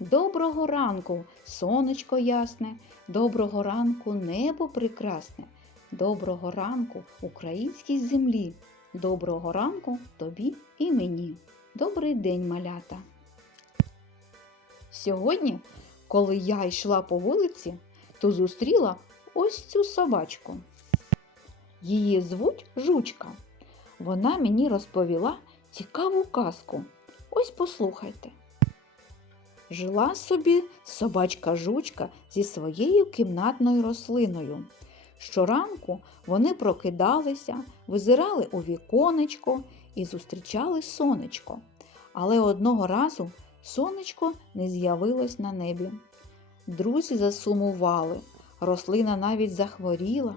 Доброго ранку, сонечко ясне, доброго ранку, небо прекрасне, доброго ранку українській землі, доброго ранку тобі і мені. Добрий день, малята. Сьогодні, коли я йшла по вулиці, то зустріла ось цю собачку. Її звуть Жучка. Вона мені розповіла цікаву казку. Ось послухайте. Жила собі собачка жучка зі своєю кімнатною рослиною. Щоранку вони прокидалися, визирали у віконечко і зустрічали сонечко. Але одного разу сонечко не з'явилось на небі. Друзі засумували, рослина навіть захворіла.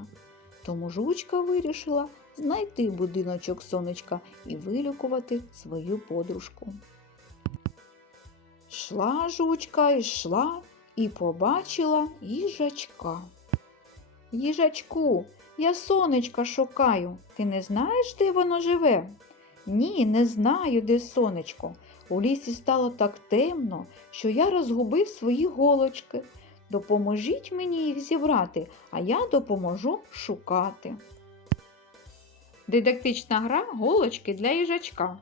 Тому жучка вирішила знайти будиночок сонечка і вилікувати свою подружку. Шла жучка, йшла і побачила їжачка. Їжачку, я сонечка шукаю. Ти не знаєш, де воно живе? Ні, не знаю, де сонечко. У лісі стало так темно, що я розгубив свої голочки. Допоможіть мені їх зібрати, а я допоможу шукати. Дидактична гра голочки для їжачка.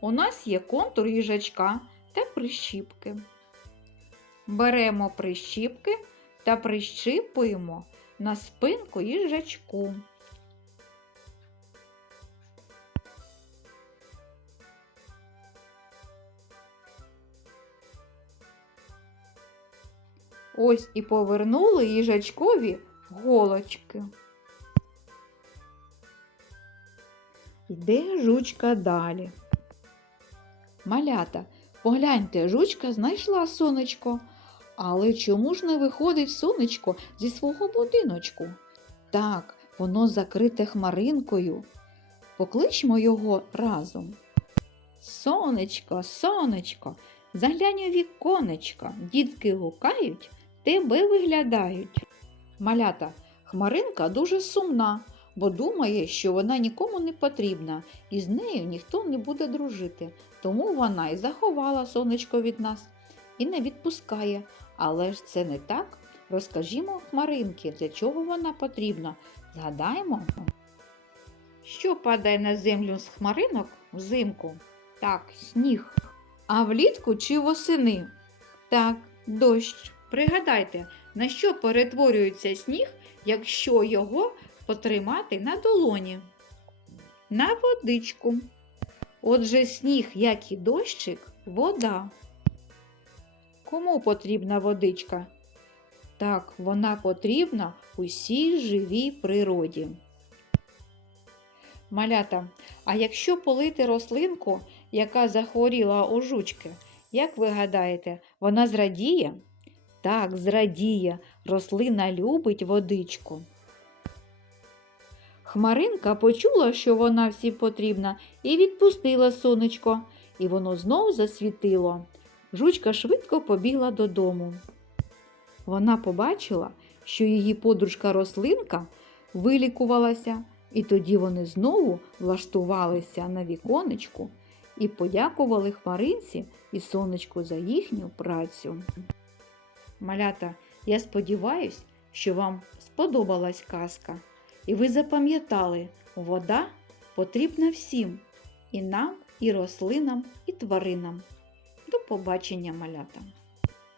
У нас є контур їжачка та прищіпки. Беремо прищіпки та прищіпуємо на спинку їжачку. Ось і повернули їжачкові голочки. Йде жучка далі. Малята, погляньте, жучка знайшла сонечко. Але чому ж не виходить сонечко зі свого будиночку? Так, воно закрите хмаринкою. Покличмо його разом. Сонечко, сонечко, заглянь у віконечко, дітки гукають, тебе виглядають. Малята, хмаринка дуже сумна, бо думає, що вона нікому не потрібна, і з нею ніхто не буде дружити. Тому вона і заховала сонечко від нас і не відпускає. Але ж це не так. Розкажімо хмаринки, для чого вона потрібна. Згадаємо, що падає на землю з хмаринок взимку? Так, сніг. А влітку чи восени? Так, дощ. Пригадайте, на що перетворюється сніг, якщо його потримати на долоні? На водичку. Отже, сніг, як і дощик, вода. Кому потрібна водичка? Так, вона потрібна усій живій природі. Малята, а якщо полити рослинку, яка захворіла у жучки, як ви гадаєте, вона зрадіє? Так, зрадіє, рослина любить водичку. Хмаринка почула, що вона всім потрібна, і відпустила сонечко, і воно знов засвітило. Жучка швидко побігла додому. Вона побачила, що її подружка рослинка вилікувалася, і тоді вони знову влаштувалися на віконечку і подякували хмаринці і сонечку за їхню працю. Малята, я сподіваюсь, що вам сподобалась казка, і ви запам'ятали, вода потрібна всім і нам, і рослинам, і тваринам. До побачення, малята!